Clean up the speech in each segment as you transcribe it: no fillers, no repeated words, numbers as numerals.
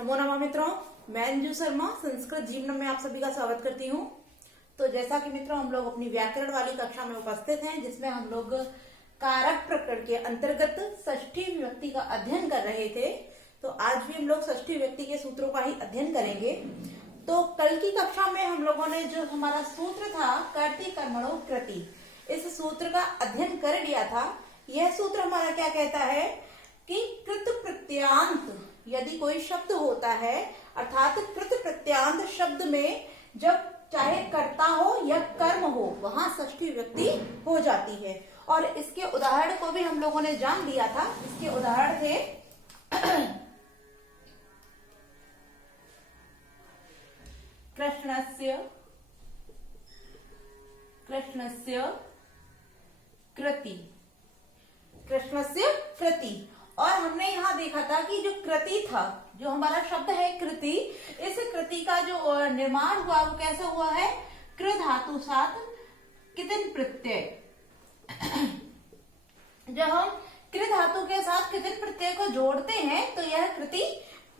नमो नमः मित्रों, मैं अंजू शर्मा संस्कृत जीवन में आप सभी का स्वागत करती हूँ। तो जैसा कि मित्रों हम लोग अपनी व्याकरण वाली कक्षा में उपस्थित हैं, जिसमें हम लोग कारक प्रकरण के अंतर्गत षष्ठी विभक्ति का अध्ययन कर रहे थे। तो आज भी हम लोग षष्ठी विभक्ति के सूत्रों का ही अध्ययन करेंगे। तो कल की कक्षा में हम लोगों ने जो हमारा सूत्र था कर्ति कर्मणो कृति, इस सूत्र का अध्ययन कर लिया था। यह सूत्र हमारा क्या कहता है कि कृत प्रत्यांत यदि कोई शब्द होता है, अर्थात कृत प्रत्यांत शब्द में जब चाहे कर्ता हो या कर्म हो, वहां षष्ठी विभक्ति हो जाती है। और इसके उदाहरण को भी हम लोगों ने जान लिया था। इसके उदाहरण थे कृष्णस्य कृति, कृष्णस्य कृति। और हमने यहाँ देखा था कि जो कृति था, जो हमारा शब्द है कृति, इस कृति का जो निर्माण हुआ वो कैसे हुआ है? कृ धातु साथ कितिन प्रत्यय। जब हम कृ धातु के साथ कितिन प्रत्यय को जोड़ते हैं तो यह कृति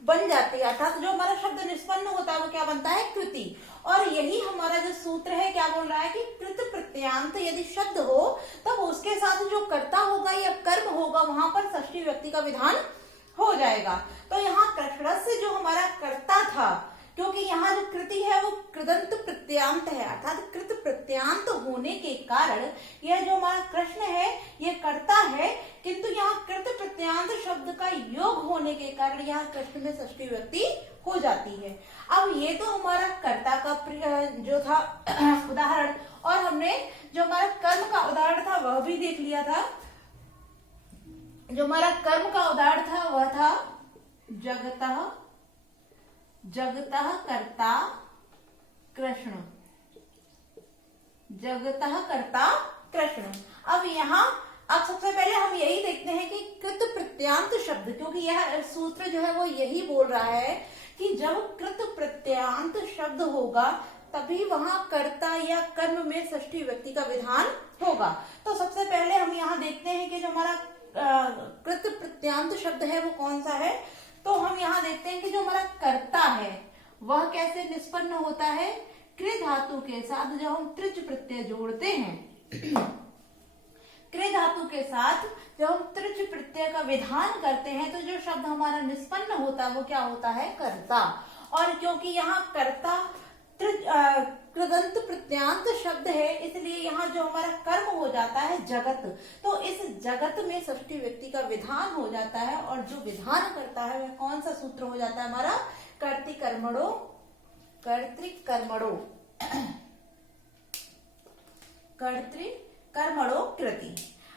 बन जाती है, अर्थात जो हमारा शब्द निष्पन्न होता है वो क्या बनता है? कृति। और यही हमारा जो सूत्र है क्या बोल रहा है कि कृत प्रत्यांत यदि शब्द हो तब उसके साथ जो कर्ता होगा या कर्म होगा वहां पर षष्ठी विभक्ति का विधान हो जाएगा। तो यहाँ कृष्णस्य जो हमारा कर्ता था, क्योंकि यहाँ जो कृति है वो कृदंत प्रत्यांत है, अर्थात कृत प्रत्यांत होने के कारण यह जो हमारा कृष्ण है ये कर्ता है, किंतु यहाँ कृत प्रत्यांत शब्द का योग होने के कारण यहाँ कृष्ण में षष्ठी विभक्ति हो जाती है। अब ये तो हमारा कर्ता का जो था उदाहरण, और हमने जो हमारा कर्म का उदाहरण था वह भी देख लिया था। जो हमारा कर्म का उदाहरण था वह था जगतः कर्ता कृष्ण, जगतः कर्ता कृष्ण। अब यहाँ अब सबसे पहले हम यही देखते हैं कि कृत प्रत्यांत शब्द, क्योंकि यह सूत्र जो है वो यही बोल रहा है कि जब कृत प्रत्यांत शब्द होगा तभी वहां कर्ता या कर्म में षष्ठी विभक्ति का विधान होगा। तो सबसे पहले हम यहाँ देखते हैं कि जो हमारा कृत प्रत्यांत शब्द है वो कौन सा है। तो हम यहाँ देखते हैं कि जो हमारा कर्ता है वह कैसे निष्पन्न होता है? कृ धातु के साथ जब हम त्रिच प्रत्यय जोड़ते हैं, कृ धातु के साथ जब हम त्रिच प्रत्यय का विधान करते हैं तो जो शब्द हमारा निष्पन्न होता है वो क्या होता है? कर्ता। और क्योंकि यहाँ कर्ता कृदंत प्रत्यांत शब्द है, इसलिए यहाँ जो हमारा कर्म हो जाता है जगत, तो इस जगत में षष्ठी विभक्ति का विधान हो जाता है। और जो विधान करता है वह कौन सा सूत्र हो जाता है हमारा? कर्तृकर्मणो कृति।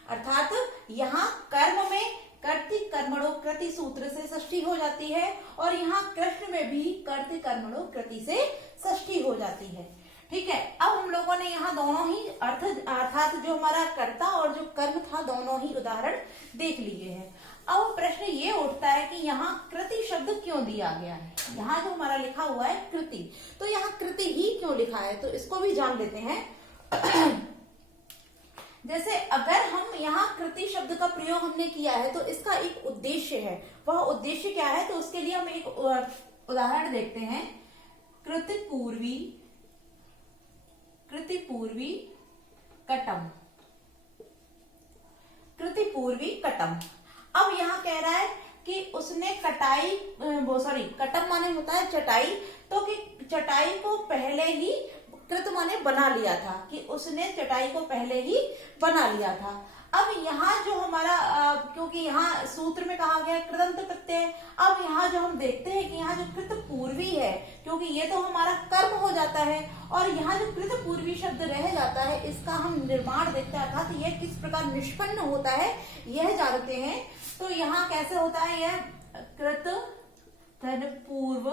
अर्थात यहाँ कर्म में कर्तृकर्मणो कृति सूत्र से षष्ठी हो जाती है, और यहाँ कृष्ण में भी कर्तृकर्मणो कृति से षष्ठी हो जाती है। ठीक है। अब हम लोगों ने यहाँ दोनों ही अर्थात जो हमारा कर्ता और जो कर्म था दोनों ही उदाहरण देख लिए हैं। अब प्रश्न ये उठता है कि यहाँ कृति शब्द क्यों दिया गया है? यहाँ जो हमारा लिखा हुआ है कृति, तो यहाँ कृति ही क्यों लिखा है? तो इसको भी जान लेते हैं। जैसे अगर हम यहाँ कृति शब्द का प्रयोग हमने किया है तो इसका एक उद्देश्य है। वह उद्देश्य क्या है? तो उसके लिए हम एक उदाहरण देखते हैं। कृति पूर्वी कटम, कृति पूर्वी कटम। अब यहाँ कह रहा है कि उसने कटम माने होता है चटाई, तो कि चटाई को पहले ही कृत माने बना लिया था, कि उसने चटाई को पहले ही बना लिया था। अब यहाँ जो हमारा क्योंकि यहाँ सूत्र में कहा गया कृदंत प्रत्यय, अब यहाँ जो हम देखते हैं कि यहाँ जो कृत पूर्वी है, क्योंकि ये तो हमारा कर्म हो जाता है, और यहाँ जो कृत पूर्वी शब्द रह जाता है इसका हम निर्माण देखते हैं, अर्थात यह किस प्रकार निष्पन्न होता है यह जानते हैं। तो यहाँ कैसे होता है? यह कृत धन पूर्व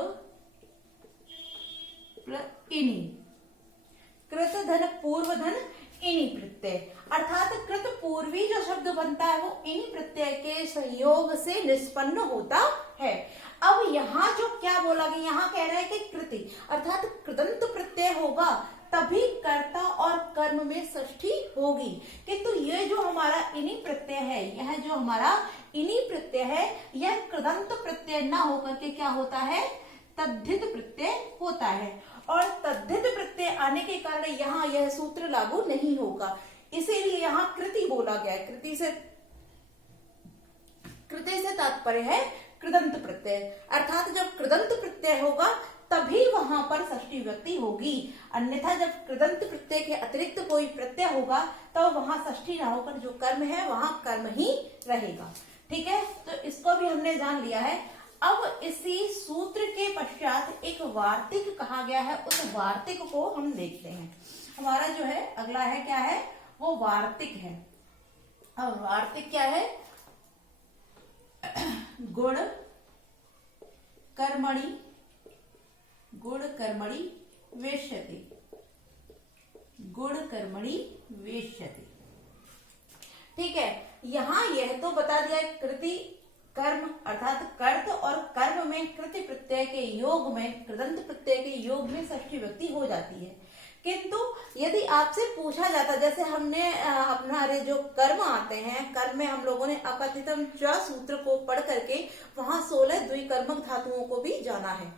इनी, कृत धन पूर्व धन इनी प्रत्यय, अर्थात कृत पूर्वी जो शब्द बनता है वो इनी प्रत्यय के संयोग से निष्पन्न होता है। अब यहाँ जो क्या बोला गया, यहाँ कह रहा है कि कृति अर्थात कृदंत प्रत्यय होगा तभी कर्ता और कर्म में षष्ठी होगी, किंतु ये जो हमारा इनी प्रत्यय है, यह जो हमारा इनी प्रत्यय है, यह कृदंत प्रत्यय ना होकर के क्या होता है, तद्धित प्रत्यय होता है। और तद्धित प्रत्यय आने के कारण यहाँ यह सूत्र लागू नहीं होगा, इसीलिए यहाँ कृति बोला गया है। कृति से तात्पर्य है कृदंत प्रत्यय, अर्थात जब कृदंत प्रत्यय होगा तभी वहां पर षष्ठी विभक्ति होगी, अन्यथा जब कृदंत प्रत्यय के अतिरिक्त कोई प्रत्यय होगा तो वहां षष्ठी ना होकर जो कर्म है वहां कर्म ही रहेगा। ठीक है, तो इसको भी हमने जान लिया है। अब इसी सूत्र के पश्चात एक वार्तिक कहा गया है, उस वार्तिक को हम देखते हैं। हमारा जो है अगला है क्या है, वो वार्तिक है। अब वार्तिक क्या है, गुण कर्मणि वेश्यते, गुण कर्मणि वेश्यते। ठीक है, यहाँ यह तो बता दिया कृति कर्म अर्थात कर्त और कर्म में कृति प्रत्यय के योग में, कृदंत प्रत्यय के योग में षष्ठी विभक्ति हो जाती है। किंतु यदि आपसे पूछा जाता, जैसे हमने हमारे जो कर्म आते हैं, कर्म में हम लोगों ने अकथितम च सूत्र को पढ़ करके वहां 16 द्विकर्मक धातुओं को भी जाना है।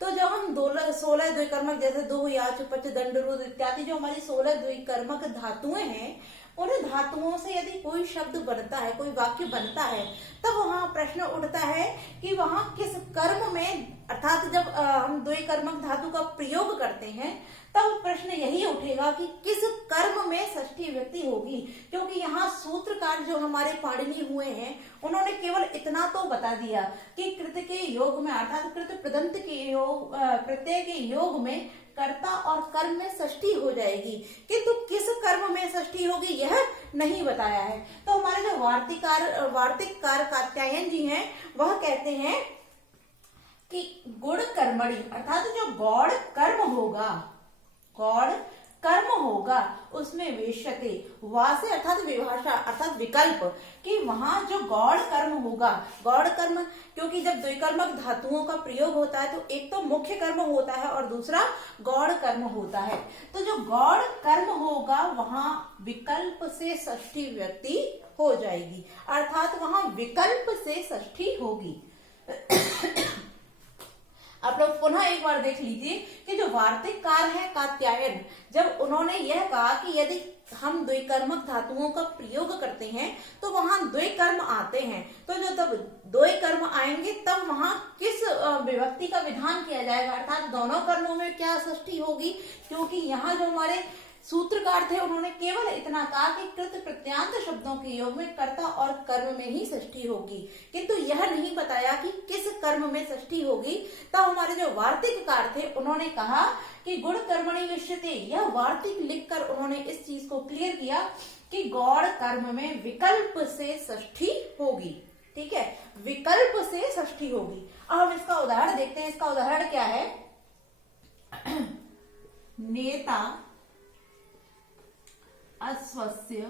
तो जब हम 16 द्विकर्मक जैसे दो, याच, पच, दंड, रुद्र इत्यादि जो हमारी 16 द्विकर्मक धातुएं हैं, उन धातुओं से यदि कोई शब्द बनता है, कोई वाक्य बनता है, तब वहां प्रश्न उठता है कि वहां किस कर्म में, अर्थात जब हम द्विकर्मक धातु का प्रयोग करते हैं तब प्रश्न यही उठेगा कि किस कर्म में षष्ठी विभक्ति होगी। क्योंकि यहाँ सूत्रकार जो हमारे पाणिनि हुए हैं उन्होंने केवल इतना तो बता दिया कि कृत के योग में अर्थात कृत प्रदंत के योग प्रत्यय के योग में कर्ता और कर्म में षष्ठी हो जाएगी, किंतु किस कर्म में षष्ठी होगी यह नहीं बताया है। तो हमारे जो वार्तिककार कात्यायन जी हैं वह कहते हैं कि गुण कर्मणि अर्थात जो गौड़ कर्म होगा उसमें वेश्यते, वासे अर्थात विभाषा अर्थात विकल्प, कि वहां जो गौड़ कर्म होगा, गौड़ कर्म क्योंकि जब द्विकर्मक धातुओं का प्रयोग होता है तो एक तो मुख्य कर्म होता है और दूसरा गौड़ कर्म होता है। तो जो गौड़ कर्म होगा वहां विकल्प से षष्ठी विभक्ति हो जाएगी, अर्थात वहां विकल्प से षष्ठी होगी। आप लोग पुनः एक बार देख लीजिए कि जो वार्तिककार है कात्यायन, जब उन्होंने यह कहा कि यदि हम द्विकर्मक धातुओं का प्रयोग करते हैं तो वहां द्विकर्म आते हैं, तो जो तब द्विकर्म आएंगे तब वहां किस विभक्ति का विधान किया जाएगा, अर्थात दोनों कर्मों में क्या षष्ठी होगी। क्योंकि यहाँ जो हमारे सूत्रकार थे उन्होंने केवल इतना कहा कि कृत प्रत्यांत शब्दों के योग में कर्ता और कर्म में ही षष्ठी होगी, किंतु यह नहीं बताया कि किस कर्म में षष्ठी होगी। तब हमारे जो वार्तिककार थे उन्होंने कहा कि गुण कर्मणि विष्यते, यह वार्तिक लिखकर उन्होंने इस चीज को क्लियर किया कि गौड़ कर्म में विकल्प से षष्ठी होगी। ठीक है, विकल्प से षष्ठी होगी। अब हम इसका उदाहरण देखते हैं। इसका उदाहरण क्या है, नेता अश्वस्य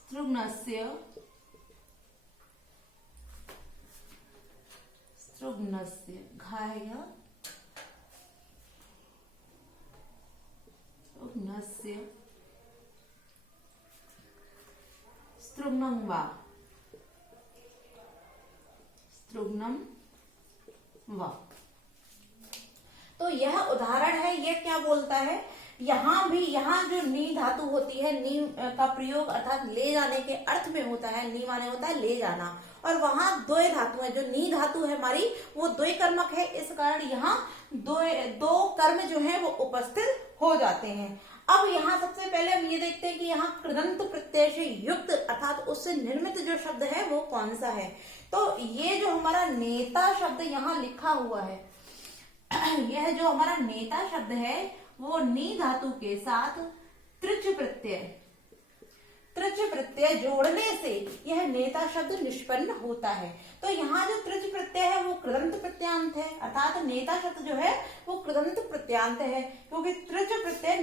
स्त्रुघ्नस्य घाय स्त्रुघ्नस्य स्त्रुघ्नं वा। तो यह उदाहरण है। यह क्या बोलता है, यहाँ जो नी धातु होती है, नी का प्रयोग अर्थात ले जाने के अर्थ में होता है। नी माने होता है ले जाना, और वहां द्वय धातु है। जो नी धातु है हमारी वो द्वय कर्मक है, इस कारण यहाँ दो कर्म जो है वो उपस्थित हो जाते हैं। अब यहाँ सबसे पहले हम ये देखते हैं कि यहाँ कृदंत प्रत्यय से युक्त अर्थात उससे निर्मित जो शब्द है वो कौन सा है। तो ये जो हमारा नेता शब्द यहाँ लिखा हुआ है, यह जो हमारा नेता शब्द है वो नी धातु के साथ त्रिच प्रत्यय जोड़ने से यह नेता शब्द निष्पन्न होता है। तो यहाँ जो त्रिच प्रत्यय है वो कृदंत प्रत्यांत है, अर्थात नेता शब्द जो है वो कृदंत प्रत्यांत है, क्योंकि त्रिच प्रत्यय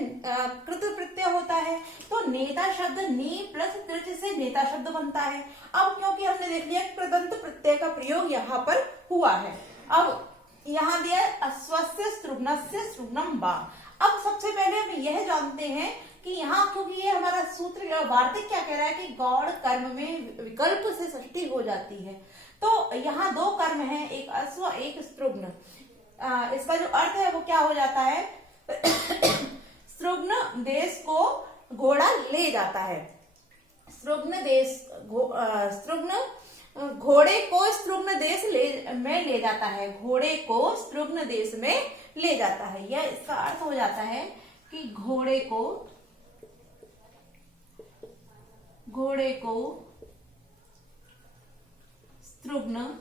कृत प्रत्यय होता है। तो नेता शब्द नी प्लस त्रिच से नेता शब्द बनता है। अब क्योंकि हमने देख लिया कृदंत प्रत्यय का प्रयोग यहाँ पर हुआ है। अब यहाँ दिया अश्वस्य स्त्रुघ्नस्य स्त्रुघ्नं वा। अब सबसे पहले हम यह जानते हैं कि यहाँ क्योंकि ये हमारा सूत्र वार्तिक क्या कह रहा है कि गौड़ कर्म में विकल्प से षष्ठी हो जाती है। तो यहाँ दो कर्म है, एक अश्व एक स्त्रुग्न। इसका जो अर्थ है वो क्या हो जाता है, स्त्रुग्न देश को घोड़ा ले जाता है। घोड़े को स्त्रुग्न देश में ले जाता है, घोड़े को स्त्रुग्न देश में ले जाता है। यह इसका अर्थ हो जाता है कि घोड़े को स्त्रुग्न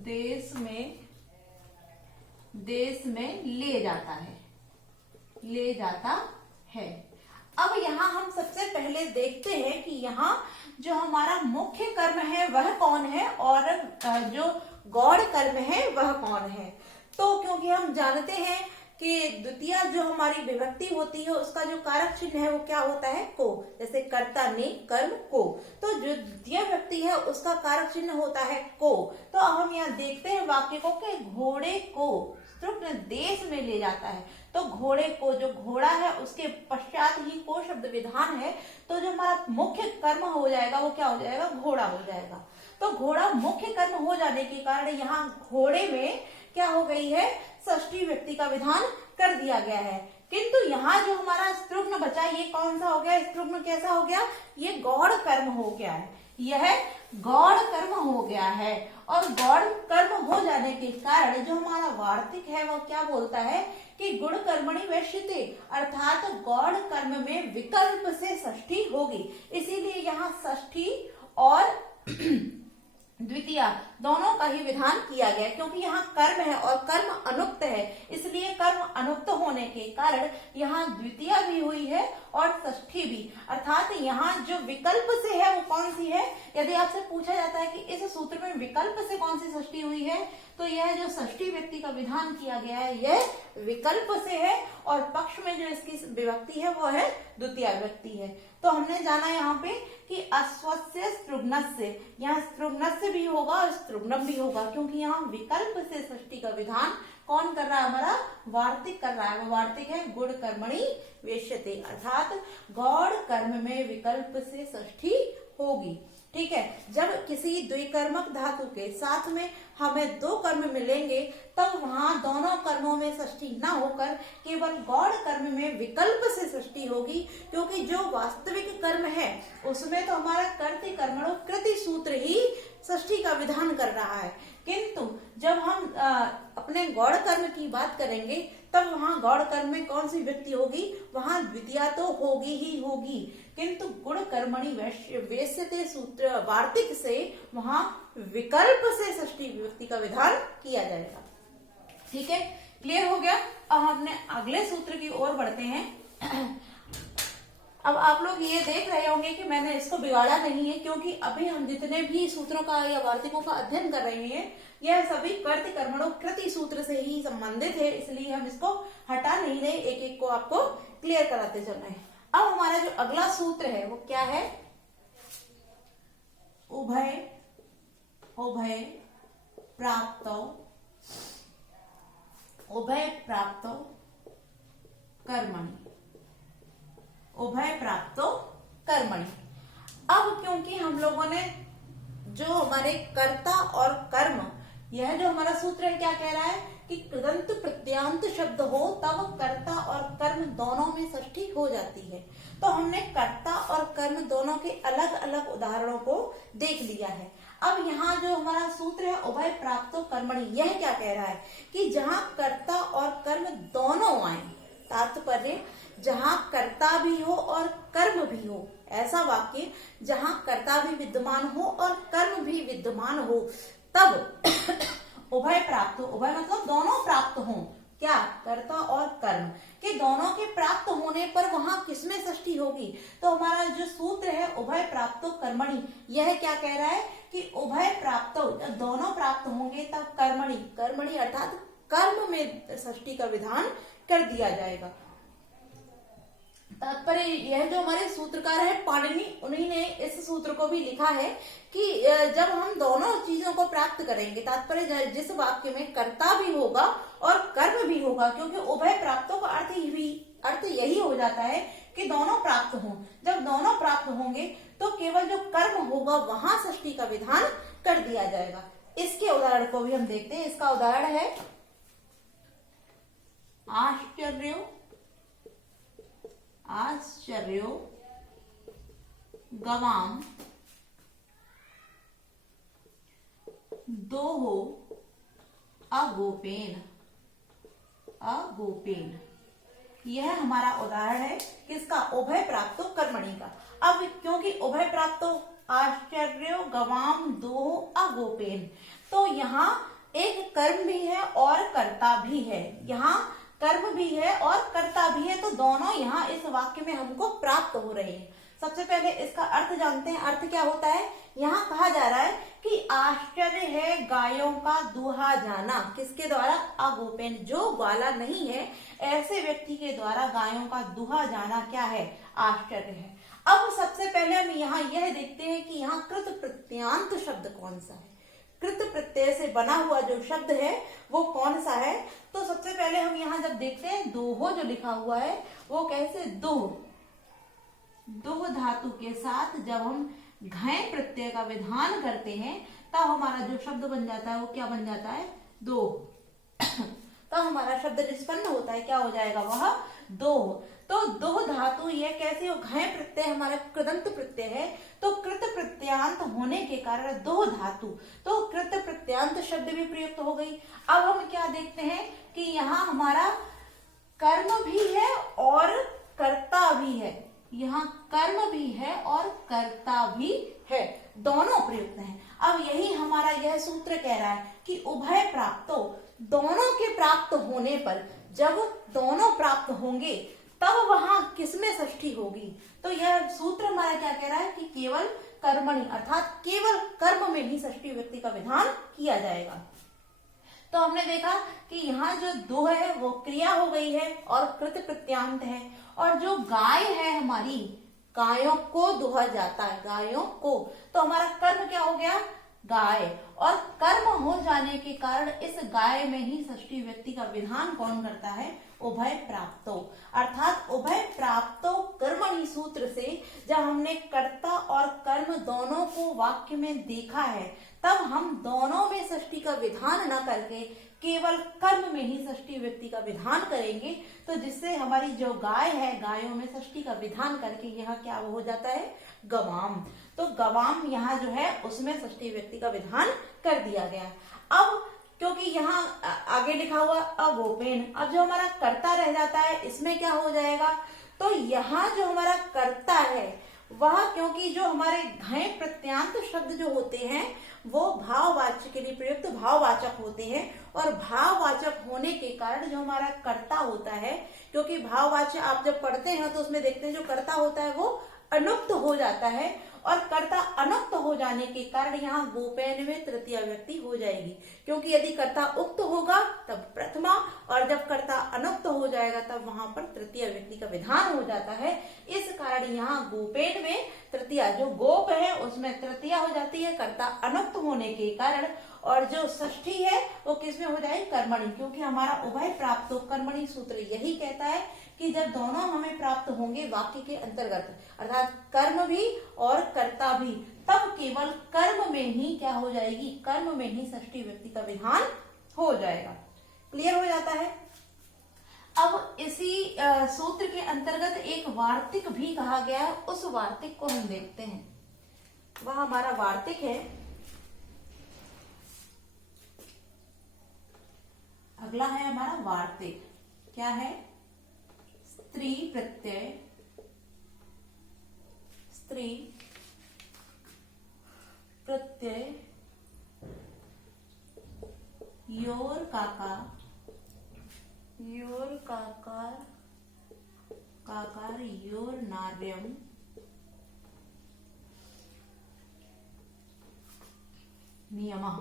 देश में ले जाता है। अब यहाँ हम सबसे पहले देखते हैं कि यहाँ जो हमारा मुख्य कर्म है वह कौन है और जो गौड़ कर्म है वह कौन है। तो क्योंकि हम जानते हैं कि द्वितीय जो हमारी विभक्ति होती है उसका जो कारक चिन्ह है वो क्या होता है, को। जैसे कर्ता ने कर्म को, तो जो द्वितीय व्यक्ति है उसका कारक चिन्ह होता है को। तो अब हम यहाँ देखते हैं वाक्य को कि घोड़े को स्त्रुग्न देश में ले जाता है। तो घोड़े को, जो घोड़ा है उसके पश्चात ही को शब्द विधान है, तो जो हमारा मुख्य कर्म हो जाएगा वो क्या हो जाएगा, घोड़ा हो जाएगा। तो घोड़ा मुख्य कर्म हो जाने के कारण यहाँ घोड़े में क्या हो गई है, षष्ठी व्यक्ति का विधान कर दिया गया है। किंतु यहाँ जो हमारा स्त्रुग्न बचा ये कौन सा हो गया, स्त्रुग्न कैसा हो गया, ये गौड़ कर्म हो गया है, यह गौड़ कर्म हो गया है। और गौड़ कर्म हो जाने के कारण जो हमारा वार्तिक है वह क्या बोलता है कि गुण कर्मणि वैश्यते, अर्थात गौड़ कर्म में विकल्प से षष्ठी होगी। इसीलिए यहाँ षष्ठी और द्वितीया दोनों का ही विधान किया गया, क्योंकि यहाँ कर्म है और कर्म अनुक्त है, इसलिए कर्म अनुक्त होने के कारण यहाँ द्वितीया भी हुई है और षष्ठी भी। अर्थात यहाँ जो विकल्प से है वो कौन सी है, यदि आपसे पूछा जाता है कि इस सूत्र में विकल्प से कौन सी षष्ठी हुई है, तो यह जो षष्ठी व्यक्ति का विधान किया गया है यह विकल्प से है, और पक्ष में जो इसकी विभक्ति है वो है द्वितीय व्यक्ति है। तो हमने जाना यहाँ पे कि अश्वस्य स्त्रुग्नस्य, यहाँ स्त्रुग्नस्य भी होगा और स्त्रुग्नम भी होगा, क्योंकि यहाँ विकल्प से षष्ठी का विधान कौन कर रहा है, हमारा वार्तिक कर रहा है। वो वार्तिक है गुण कर्मणि वेश्यते, अर्थात गौड़ कर्म में विकल्प से षष्ठी होगी। ठीक है, जब किसी द्विकर्मक धातु के साथ में हमें दो कर्म मिलेंगे तब वहां दोनों कर्मों में षष्ठी न होकर केवल गौड़ कर्म में विकल्प से षष्ठी होगी, क्योंकि जो वास्तविक कर्म है उसमें तो हमारा कर्ते कर्मणो कृति सूत्र ही षष्ठी का विधान कर रहा है। किंतु जब हम अपने गौड़ कर्म की बात करेंगे तब वहां गौड़ कर्म में कौन सी व्यक्ति होगी, वहां द्वितीया तो होगी ही होगी, किंतु गुण कर्मणि वेश्यते सूत्र वार्तिक से वहां विकल्प से षष्ठी विभक्ति का विधान किया जाएगा। ठीक है, क्लियर हो गया। अब हम अपने अगले सूत्र की ओर बढ़ते हैं। अब आप लोग ये देख रहे होंगे कि मैंने इसको बिगाड़ा नहीं है, क्योंकि अभी हम जितने भी सूत्रों का या वार्तिकों का अध्ययन कर रहे हैं यह सभी कर्त कर्मणों कृति सूत्र से ही संबंधित है, इसलिए हम इसको हटा नहीं रहे, एक एक को आपको क्लियर कराते चल रहे हैं। अब हमारा जो अगला सूत्र है वो क्या है, उभय प्राप्तो कर्मणि, उभय प्राप्तो कर्मणि। अब क्योंकि हम लोगों ने जो हमारे कर्ता और कर्म, यह जो हमारा सूत्र है क्या कह रहा है कि कृदंत प्रत्यांत शब्द हो तब कर्ता और कर्म दोनों में षष्ठी हो जाती है। तो हमने कर्ता और कर्म दोनों के अलग अलग उदाहरणों को देख लिया है। अब यहाँ जो हमारा सूत्र है उभय प्राप्तो कर्मणि, यह क्या कह रहा है कि जहाँ कर्ता और कर्म दोनों आए, तात्पर्य जहाँ कर्ता भी हो और कर्म भी हो, ऐसा वाक्य जहाँ कर्ता भी विद्यमान हो और कर्म भी विद्यमान हो, तब उभय प्राप्त हो। उभय मतलब दोनों प्राप्त हो, क्या, कर्ता और कर्म के दोनों के प्राप्त होने पर वहां किसमें षष्ठी होगी। तो हमारा जो सूत्र है उभय प्राप्तो कर्मणि, यह क्या कह रहा है कि उभय प्राप्तो, जब दोनों प्राप्त होंगे तब कर्मणि अर्थात कर्म में षष्ठी का विधान कर दिया जाएगा। तात्पर्य यह जो हमारे सूत्रकार है पाणिनि, उन्हीं ने इस सूत्र को भी लिखा है कि जब हम दोनों चीजों को प्राप्त करेंगे, तात्पर्य जिस वाक्य में कर्ता भी होगा और कर्म भी होगा, क्योंकि उभय प्राप्तों का अर्थ यही हो जाता है कि दोनों प्राप्त हों। जब दोनों प्राप्त होंगे तो केवल जो कर्म होगा वहां षष्ठी का विधान कर दिया जाएगा। इसके उदाहरण को भी हम देखते हैं। इसका उदाहरण है आश्चर्यो गवाम दोहो अगोपेन। यह हमारा उदाहरण है किसका? उभय प्राप्तो कर्मणि का। अब क्योंकि उभय प्राप्तो आश्चर्यो गवाम दोहो अगोपेन, तो यहाँ एक कर्म भी है और कर्ता भी है। यहाँ कर्म भी है और कर्ता भी है, तो दोनों यहाँ इस वाक्य में हमको प्राप्त हो रहे हैं। सबसे पहले इसका अर्थ जानते हैं। अर्थ क्या होता है? यहाँ कहा जा रहा है कि आश्चर्य है गायों का दुहा जाना। किसके द्वारा? अगोपेन, जो ग्वाला नहीं है ऐसे व्यक्ति के द्वारा गायों का दुहा जाना क्या है? आश्चर्य है। अब सबसे पहले हम यहाँ यह देखते हैं कि यहाँ कृत प्रत्यांत शब्द कौन सा है। कृत प्रत्यय से बना हुआ जो शब्द है वो कौन सा है? तो सबसे पहले हम यहाँ जब देखते हैं दोहो जो लिखा हुआ है वो कैसे? दोह धातु के साथ जब हम घय प्रत्यय का विधान करते हैं तब हमारा जो शब्द बन जाता है वो क्या बन जाता है? दोह। तो हमारा शब्द निष्पन्न होता है, क्या हो जाएगा? वह दोह। तो दोह धातु ये कैसे हो? घय प्रत्यय हमारा कृदंत प्रत्यय है, तो कृत प्रत्यांत होने के कारण दोह धातु, तो कृत प्रत्यांत शब्द भी प्रयुक्त हो गई। अब हम क्या देखते हैं कि यहाँ हमारा कर्म भी है और कर्ता भी है। यहाँ कर्म भी है और कर्ता भी है, दोनों प्रयुक्त हैं। अब यही हमारा यह सूत्र कह रहा है कि उभय प्राप्तो, दोनों के प्राप्त होने पर, जब दोनों प्राप्त होंगे तब वहां किसमें षष्ठी होगी? तो यह सूत्र हमारा क्या कह रहा है कि केवल कर्मणि, अर्थात केवल कर्म में ही षष्ठी व्यक्ति का विधान किया जाएगा। तो हमने देखा कि यहाँ जो दो है वो क्रिया हो गई है और कृत प्रत्यांत है, और जो गाय है हमारी, गायों को दुहा जाता है, गायों को, तो हमारा कर्म क्या हो गया? गाय। और कर्म हो जाने के कारण इस गाय में ही षष्ठी व्यक्ति का विधान कौन करता है? उभय प्राप्तो। अर्थात उभय प्राप्तो कर्मणि सूत्र से जब हमने कर्ता और कर्म दोनों को वाक्य में देखा है, तब हम दोनों में षष्ठी का विधान न करके केवल कर्म में ही षष्ठी व्यक्ति का विधान करेंगे, तो जिससे हमारी जो गाय है, गायों में षष्ठी का विधान करके यह क्या हो जाता है? गवाम। तो गवाम यहाँ जो है उसमें षष्ठी व्यक्ति का विधान कर दिया गया। अब क्योंकि यहाँ आगे लिखा हुआ अगोपेन, अब जो हमारा कर्ता रह जाता है इसमें क्या हो जाएगा? तो यहाँ जो हमारा कर्ता है वह, क्योंकि जो हमारे घय प्रत्यांत शब्द जो होते हैं वो भाववाच्य के लिए प्रयुक्त भाववाचक होते हैं, और भाववाचक होने के कारण जो हमारा कर्ता होता है, क्योंकि भाववाच्य आप जब पढ़ते हैं तो उसमें देखते हैं जो कर्ता होता है वो अनुक्त हो जाता है, और कर्ता अनुक्त हो जाने के कारण यहाँ गोपेन में तृतीया व्यक्ति हो जाएगी, क्योंकि यदि कर्ता उक्त होगा तब प्रथमा, और जब कर्ता अनुक्त हो जाएगा तब वहां पर तृतीय व्यक्ति का विधान हो जाता है। इस कारण यहाँ गोपेन में तृतीया, जो गोप है उसमें तृतीया हो जाती है कर्ता अनुक्त होने के कारण, और जो षष्ठी है वो किसमें हो जाए? कर्मणि, क्योंकि हमारा उभय प्राप्तो कर्मणि सूत्र यही कहता है कि जब दोनों हमें प्राप्त होंगे वाक्य के अंतर्गत, अर्थात कर्म भी और कर्ता भी, तब केवल कर्म में ही क्या हो जाएगी? कर्म में ही षष्ठी व्यक्ति का विधान हो जाएगा। क्लियर हो जाता है। अब इसी सूत्र के अंतर्गत एक वार्तिक भी कहा गया है, उस वार्तिक को हम देखते हैं। वह हमारा वार्तिक है, अगला है हमारा वार्तिक। क्या है? स्त्री प्रत्यय, स्त्री प्रत्यय योर काकार, योर काकार, काकार योर नार्यम, नियमः।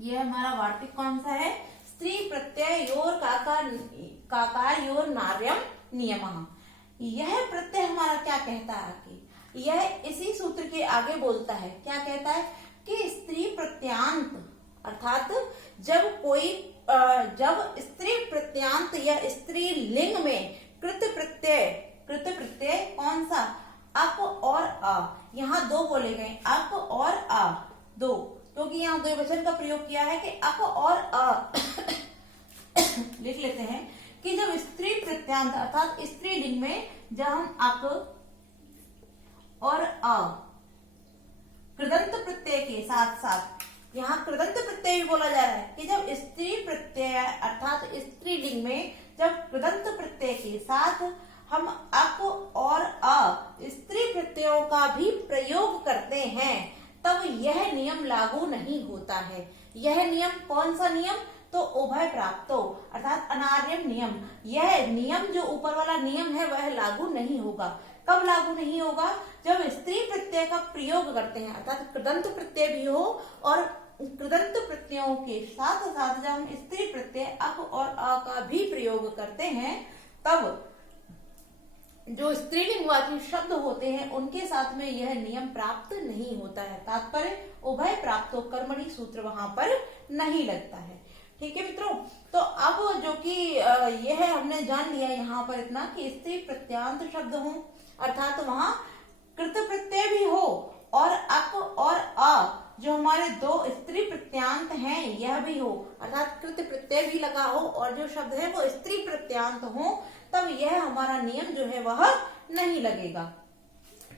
यह हमारा वार्तिक कौन सा है? स्त्री प्रत्ययोर काकारयोर नार्यम नियमः। यह प्रत्यय हमारा क्या कहता है कि यह इसी सूत्र के आगे बोलता है, क्या कहता है कि स्त्री प्रत्यांत अर्थात जब स्त्री प्रत्यांत या स्त्री लिंग में कृत प्रत्यय कौन सा, अप और अ, यहाँ दो बोले गए, अप और अ दो, क्योंकि यहाँ द्विवचन का प्रयोग किया है कि अप और अ लिख लेते हैं कि जब स्त्री प्रत्यांत अर्थात स्त्रीलिंग में जब हम अक और अ कृदंत प्रत्यय के साथ साथ, यहाँ कृदंत प्रत्यय भी बोला जा रहा है कि जब स्त्री प्रत्यय अर्थात स्त्रीलिंग में जब कृदंत प्रत्यय के साथ हम अक और अ स्त्री प्रत्ययों का भी प्रयोग करते हैं तब यह नियम लागू नहीं होता है। यह नियम कौन सा नियम, तो उभय प्राप्तो अर्थात अनार्यम नियम। यह नियम जो ऊपर वाला नियम है वह लागू नहीं होगा। कब लागू नहीं होगा, जब स्त्री प्रत्यय का प्रयोग करते हैं अर्थात कृदंत प्रत्यय भी हो और कृदंत प्रत्ययों के साथ साथ जब हम स्त्री प्रत्यय अप और अ का भी प्रयोग करते हैं तब जो स्त्रीलिंगवाची शब्द होते हैं उनके साथ में यह नियम प्राप्त नहीं होता है। तात्पर्य उभय प्राप्तो कर्मणि सूत्र वहां पर नहीं लगता है। ठीक है मित्रों, तो अब जो कि यह हमने जान लिया यहाँ पर इतना कि स्त्री प्रत्यांत शब्द हो अर्थात वहां कृत प्रत्यय भी हो और अप और अ जो हमारे दो स्त्री प्रत्यांत हैं यह भी हो अर्थात कृत प्रत्यय भी लगा हो और जो शब्द है वो स्त्री प्रत्यांत हो, तब यह हमारा नियम जो है वह नहीं लगेगा।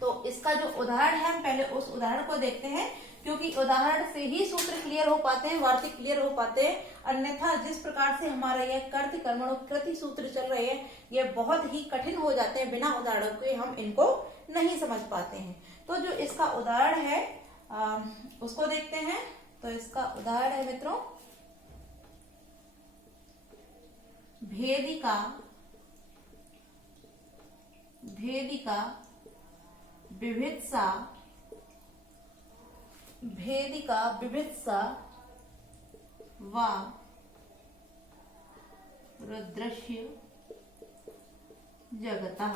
तो इसका जो उदाहरण है हम पहले उस उदाहरण को देखते हैं, क्योंकि उदाहरण से ही सूत्र क्लियर हो पाते हैं, वार्तिक क्लियर हो पाते हैं। अन्यथा जिस प्रकार से हमारा यह कर्त कर्मणो कृति सूत्र चल रहे हैं ये बहुत ही कठिन हो जाते हैं, बिना उदाहरण के हम इनको नहीं समझ पाते हैं। तो जो इसका उदाहरण है उसको देखते हैं। तो इसका उदाहरण है मित्रों, भेदिका विभित्सा व रुद्रस्य जगतः।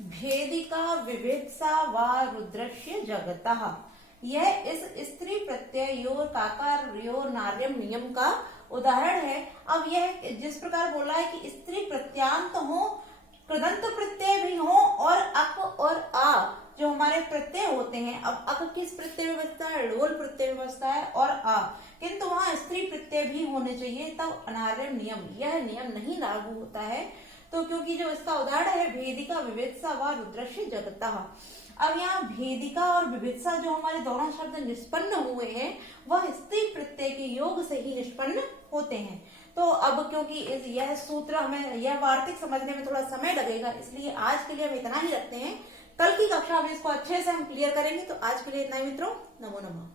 भेदिका विभित्सा व रुद्रस्य जगतः, यह इस स्त्री प्रत्ययोर काकारयोर नार्यम नियम का उदाहरण है। अब यह जिस प्रकार बोला है कि स्त्री प्रत्यांत हो, कृदंत प्रत्यय भी हो और अक और आ जो हमारे प्रत्यय होते हैं। अब अक किस प्रत्यय में बसता है, ढोल प्रत्यय में बसता है और आ, किंतु वहां स्त्री प्रत्यय भी होने चाहिए, तब अनार्यम नियम यह नियम नहीं लागू होता है। तो क्योंकि जो इसका उदाहरण है भेदिका विभित्सा व रुद्रस्य जगतः। अब यहाँ भेदिका और विभित्सा जो हमारे दोनों शब्द निष्पन्न हुए हैं वह स्त्री प्रत्यय के योग से ही निष्पन्न होते हैं। तो अब क्योंकि यह सूत्र हमें यह वार्तिक समझने में थोड़ा समय लगेगा, इसलिए आज के लिए हम इतना ही रखते हैं। कल की कक्षा में इसको अच्छे से हम क्लियर करेंगे। तो आज के लिए इतना ही मित्रों, नमो नमः।